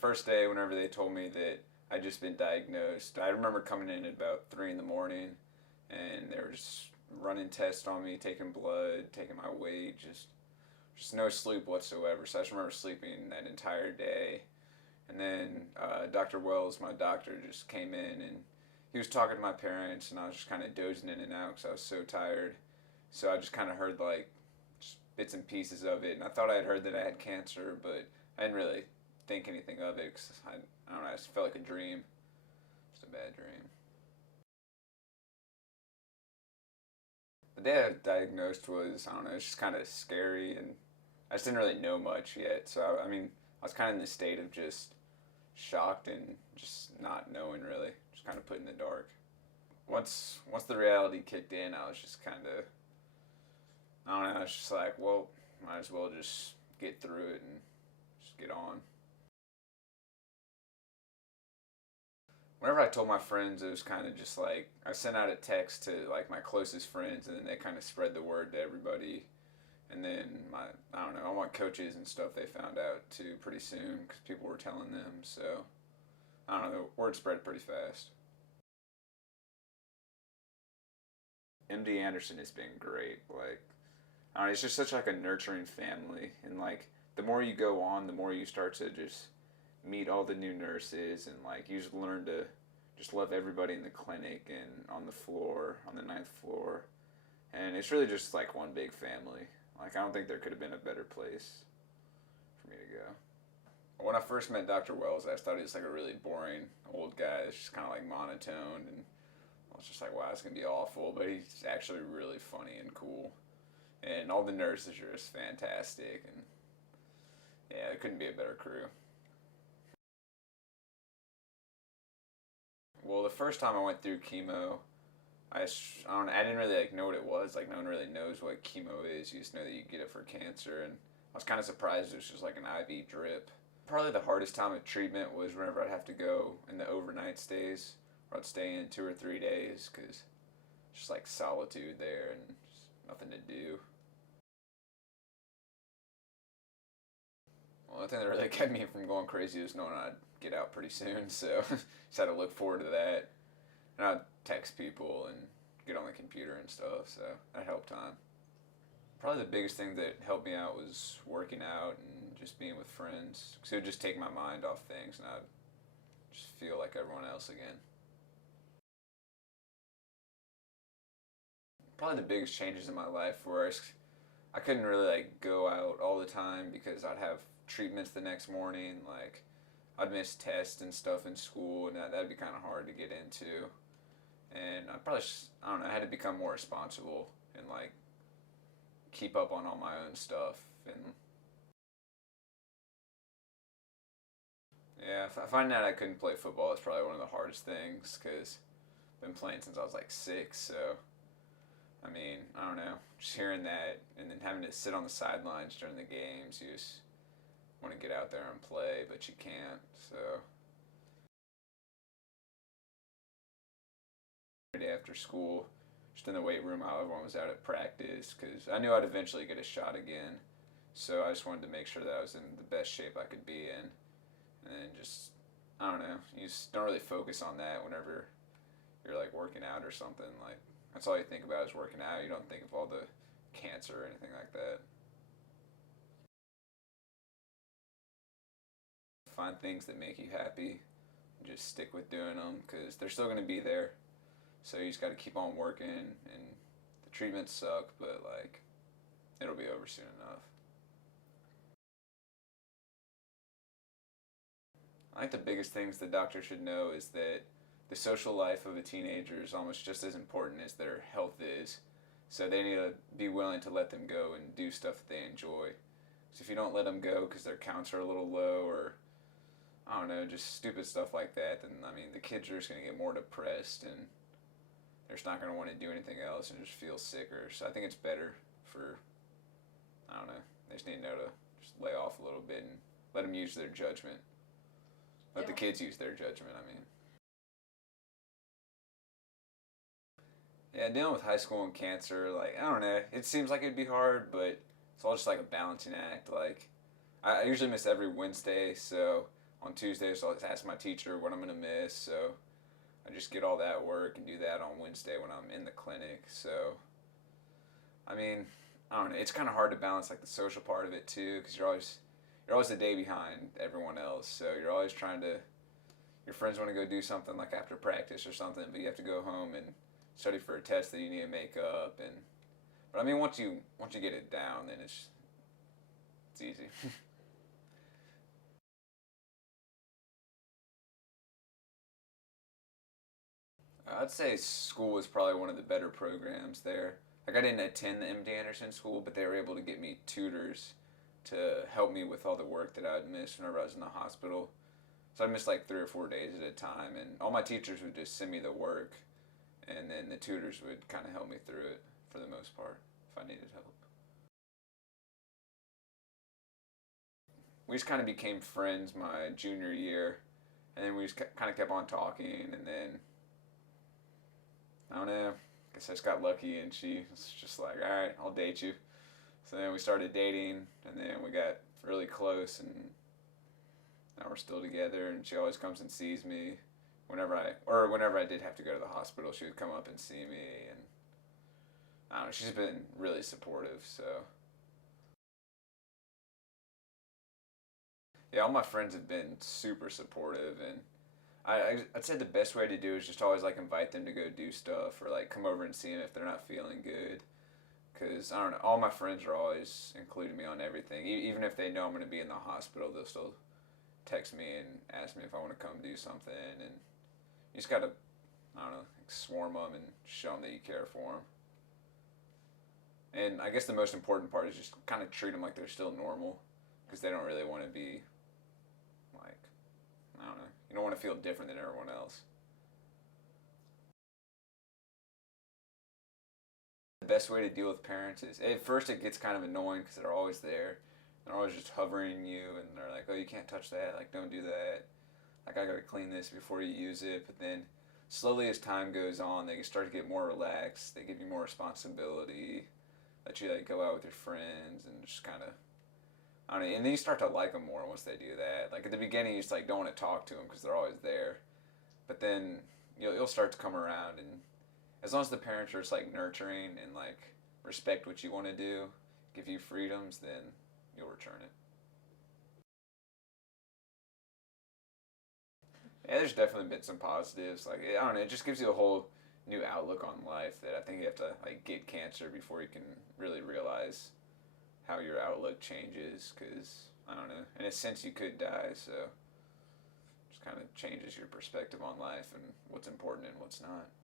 First day, whenever they told me that I'd just been diagnosed, I remember coming in at about 3 in the morning, and they were just running tests on me, taking blood, taking my weight, just no sleep whatsoever. So I just remember sleeping that entire day. And then Dr. Wells, my doctor, just came in and he was talking to my parents, and I was just kind of dozing in and out because I was so tired. So I just kind of heard like just bits and pieces of it, and I thought I had heard that I had cancer, but I didn't really think anything of it because I don't know, I just felt like a dream, just a bad dream. The day I was diagnosed was, I don't know, it's just kind of scary, and I just didn't really know much yet. So I mean, I was kind of in the state of just shocked and just not knowing really, just kind of put in the dark. Once the reality kicked in, I was just kind of, I don't know, I was just like, well, might as well just get through it and just get on. Whenever I told my friends, it was kind of just like I sent out a text to like my closest friends, and then they kind of spread the word to everybody. And then I don't know, all my coaches and stuff, they found out too pretty soon because people were telling them. So I don't know, the word spread pretty fast. MD Anderson has been great. Like, I don't know, it's just such like a nurturing family, and like the more you go on, the more you start to just meet all the new nurses, and like you just learn to just love everybody in the clinic and on the floor, on the ninth floor, and it's really just like one big family. Like, I don't think there could have been a better place for me to go. When I first met Dr. Wells, I just thought he was like a really boring old guy. It's just kind of like monotone, and I was just like, wow, it's gonna be awful. But he's actually really funny and cool, and all the nurses are just fantastic, and yeah, it couldn't be a better crew. Well, the first time I went through chemo, I don't know, I didn't really like know what it was. Like, no one really knows what chemo is. You just know that you get it for cancer, and I was kind of surprised it was just like an IV drip. Probably the hardest time of treatment was whenever I'd have to go in the overnight stays, where I'd stay in 2 or 3 days because it's just like solitude there and just nothing to do. Well, the thing that really kept me from going crazy was knowing I'd get out pretty soon, so just had to look forward to that. And I'd text people and get on the computer and stuff, so that helped time. Probably the biggest thing that helped me out was working out and just being with friends, because it would just take my mind off things, and I'd just feel like everyone else again. Probably the biggest changes in my life were I couldn't really like go out all the time because I'd have treatments the next morning. Like, I'd miss tests and stuff in school, and that'd be kind of hard to get into. And I probably I don't know, I had to become more responsible and like keep up on all my own stuff. And yeah, finding out I couldn't play football is probably one of the hardest things because I've been playing since I was like 6. So I mean, I don't know, just hearing that and then having to sit on the sidelines during the games, you just want to get out there and play, but you can't. So day after school, just in the weight room while everyone was out at practice, because I knew I'd eventually get a shot again. So I just wanted to make sure that I was in the best shape I could be in, and then just I don't know, you just don't really focus on that whenever you're like working out or something. Like, that's all you think about is working out. You don't think of all the cancer or anything like that. Find things that make you happy and just stick with doing them because they're still going to be there. So you just got to keep on working, and the treatments suck, but like it'll be over soon enough. I think the biggest things the doctor should know is that the social life of a teenager is almost just as important as their health is. So they need to be willing to let them go and do stuff that they enjoy. So if you don't let them go because their counts are a little low, or I don't know, just stupid stuff like that, then I mean the kids are just gonna get more depressed, and they're just not gonna want to do anything else and just feel sicker. So I think it's better for, I don't know, they just need to know to just lay off a little bit and let them use their judgment. Let the kids use their judgment, I mean. Yeah, dealing with high school and cancer, like, I don't know, it seems like it'd be hard, but it's all just like a balancing act. Like, I usually miss every Wednesday, so on Tuesdays, so I'll just ask my teacher what I'm gonna miss. So I just get all that work and do that on Wednesday when I'm in the clinic. So I mean, I don't know. It's kind of hard to balance like the social part of it too, because you're always a day behind everyone else. So you're always trying to. Your friends want to go do something like after practice or something, but you have to go home and study for a test that you need to make up. And but I mean, once you get it down, then it's easy. I'd say school was probably one of the better programs there. Like I didn't attend the MD Anderson school, but they were able to get me tutors to help me with all the work that I'd missed whenever I was in the hospital. So I missed like 3 or 4 days at a time, and all my teachers would just send me the work, and then the tutors would kind of help me through it for the most part if I needed help. We just kind of became friends my junior year, and then we just kind of kept on talking, and then I don't know. I guess I just got lucky, and she was just like, "All right, I'll date you." So then we started dating, and then we got really close, and now we're still together. And she always comes and sees me whenever I did have to go to the hospital. She would come up and see me, and I don't know. She's been really supportive. So yeah, all my friends have been super supportive, and I'd say the best way to do is just always like invite them to go do stuff or like come over and see them if they're not feeling good. Cause I don't know, all my friends are always including me on everything. Even if they know I'm gonna be in the hospital, they'll still text me and ask me if I want to come do something. And you just gotta, I don't know, like swarm them and show them that you care for them. And I guess the most important part is just kind of treat them like they're still normal, because they don't really want to be like, I don't know, you don't want to feel different than everyone else. The best way to deal with parents is at first it gets kind of annoying because they're always there. They're always just hovering you, and they're like, "Oh, you can't touch that. Like, don't do that. Like, I gotta clean this before you use it." But then, slowly as time goes on, they start to get more relaxed. They give you more responsibility. Let you like go out with your friends and just kind of, I don't know. And then you start to like them more once they do that. Like at the beginning, you just like don't want to talk to them because they're always there. But then you'll start to come around, and as long as the parents are just like nurturing and like respect what you want to do, give you freedoms, then you'll return it. Yeah, there's definitely been some positives. Like I don't know, it just gives you a whole new outlook on life that I think you have to like get cancer before you can really realize how your outlook changes. Because I don't know, in a sense you could die, so it just kind of changes your perspective on life and what's important and what's not.